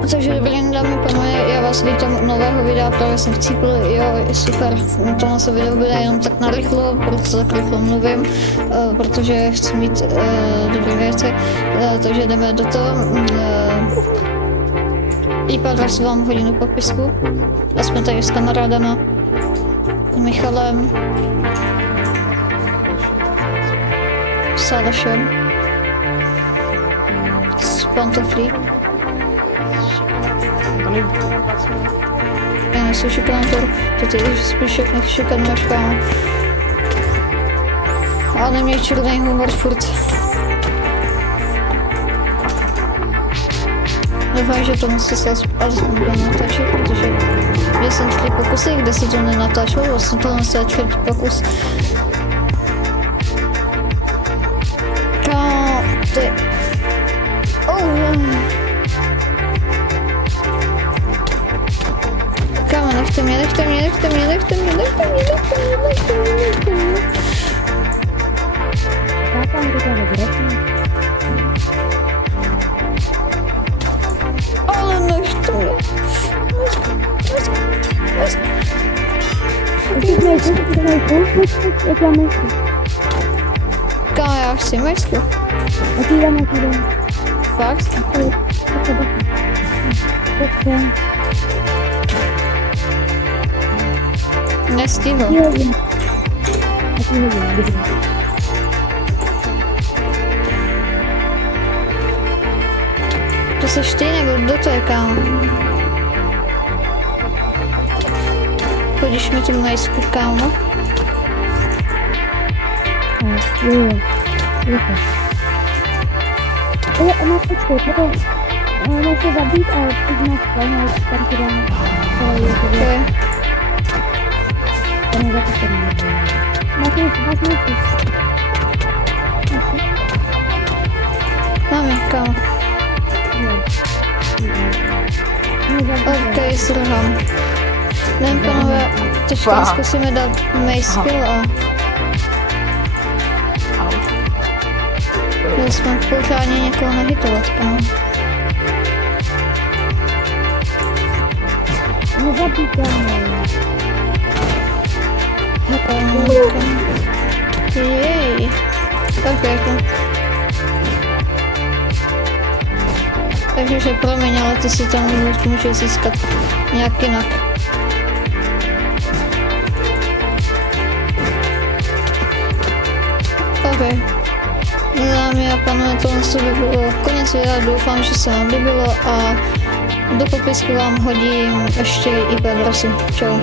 Takže dobrý, dámy a pánové, já vás vítám u nového videa, právě jsem chcípl, jo, super, tohle se video bude jenom tak narychlo, proto tak rychle mluvím, protože chci mít dobré věci, takže jdeme do toho. IP-adresu vám hodím do popisku, a jsme tady s kamarádama, s Michalem, s Alešem, s Pantoflí. Já nejsou šikanátor, to ty spíš všechno šikanuješ, kámo. Ale neměj černý humor furt. Doufám, že to musí se alespoň natáčet, protože já jsem 3 pokusy, kde se to nenatáčelo, vlastně tohle je 3. pokus. Kámo, ty... Kámo, nechte mě. Ale nechte mě. Kámo, já chci mesku. Otvíram. Fakt? Nestihl. To seš ty, nebo kdo to je, kámo? Chodíš mi tu majsku, kámo? Ona počkej, potom můžu se zabít a teď nás plně, tam ti dám celý Okay. to nezapočení. Máš nejsi. Máme, kámo. Ok, srhám. Jdem, panové, teďka zkusíme dát main skill a... Měli jsme pořádně někoho nahitovat, kámo. Nezabíkáme. Jej. Ok, jako. Takže promiň, ale ty si tam můžeš získat nějak jinak. Ok. Dámy a pánové, tohle by bylo konec videa, doufám, že se vám líbilo a do popisku vám hodím ještě IP adresu. Čau.